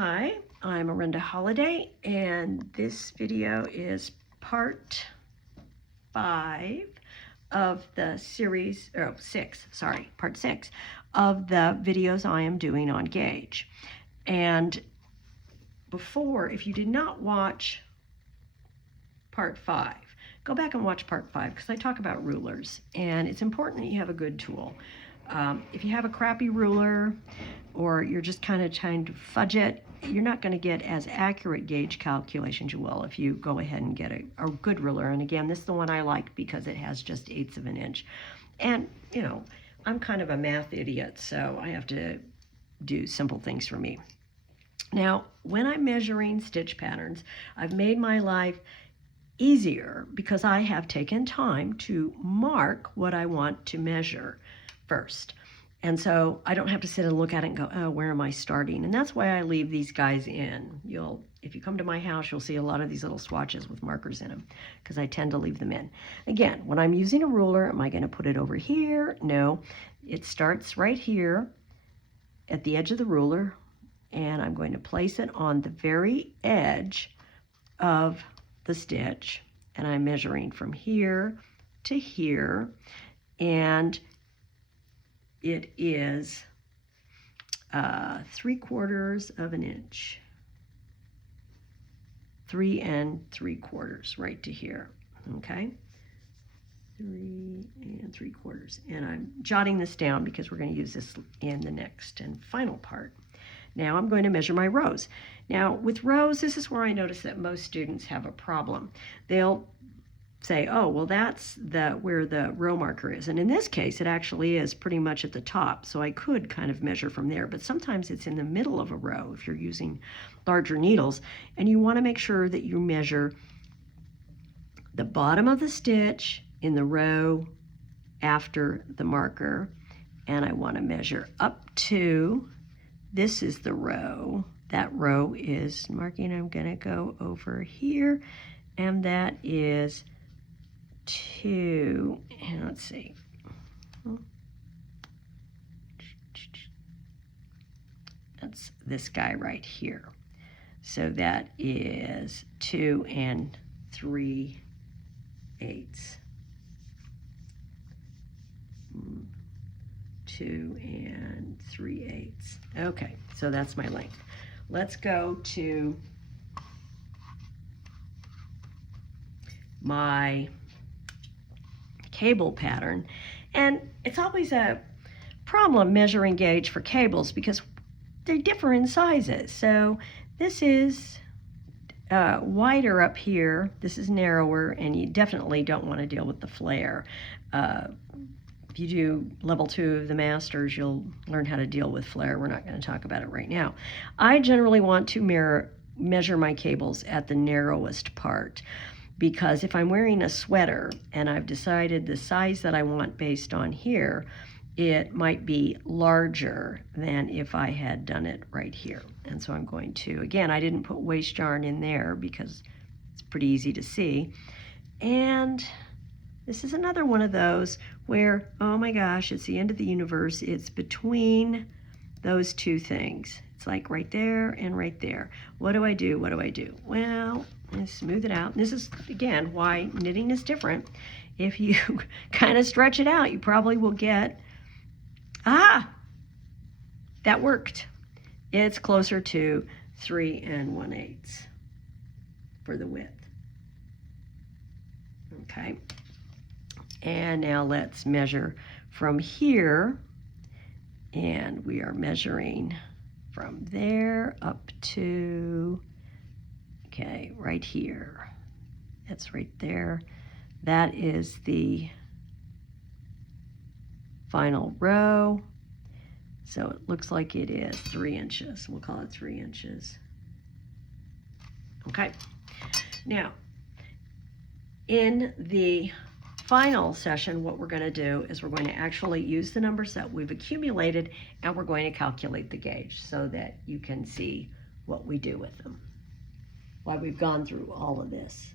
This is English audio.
Hi, I'm Arenda Holladay, and this video is part 5 of the series, or part 6 of the videos I am doing on gauge. And before, if you did not watch part 5, go back and watch part 5 because I talk about rulers, and it's important that you have a good tool. If you have a crappy ruler or you're just kind of trying to fudge it, you're not going to get as accurate gauge calculations you will if you go ahead and get a good ruler. And again, this is the one I like because it has just 1/8 of an inch. And, you know, I'm kind of a math idiot, so I have to do simple things for me. Now, when I'm measuring stitch patterns, I've made my life easier because I have taken time to mark what I want to measure first. And so I don't have to sit and look at it and go, oh, where am I starting? And that's why I leave these guys in. If you come to my house, you'll see a lot of these little swatches with markers in them because I tend to leave them in. Again, when I'm using a ruler, am I going to put it over here? No, it starts right here at the edge of the ruler, and I'm going to place it on the very edge of the stitch, and I'm measuring from here to here, and it is 3/4 of an inch, 3 3/4 right to here. Okay, 3 3/4, and I'm jotting this down because we're going to use this in the next and final part. Now I'm going to measure my rows. Now with rows, this is where I notice that most students have a problem. They'll say, oh, well, that's where the row marker is. And in this case, it actually is pretty much at the top. So I could kind of measure from there, but sometimes it's in the middle of a row if you're using larger needles. And you want to make sure that you measure the bottom of the stitch in the row after the marker. And I want to measure up to, this is the row. That row is marking. I'm going to go over here, and that is 2, and let's see, that's this guy right here. So that is 2 3/8. 2 3/8. Okay, so that's my length. Let's go to my cable pattern, and it's always a problem measuring gauge for cables because they differ in sizes. So this is wider up here, this is narrower, and you definitely don't want to deal with the flare. If you do level 2 of the masters, you'll learn how to deal with flare. We're not going to talk about it right now. I generally want to measure my cables at the narrowest part, because if I'm wearing a sweater and I've decided the size that I want based on here, it might be larger than if I had done it right here. And so I'm going to, again, I didn't put waste yarn in there because it's pretty easy to see. And this is another one of those where, oh my gosh, it's the end of the universe. It's between those two things. It's like right there and right there. What do I do? What do I do? Well, I smooth it out. This is, again, why knitting is different. If you kind of stretch it out, you probably will get, that worked. It's closer to 3 1/8 for the width. Okay. And now let's measure from here, and we are measuring from there up to, okay, right here. That's right there. That is the final row. So it looks like it is 3 inches. We'll call it 3 inches. Okay. Now, in the final session, what we're going to do is we're going to actually use the numbers that we've accumulated, and we're going to calculate the gauge so that you can see what we do with them, why we've gone through all of this.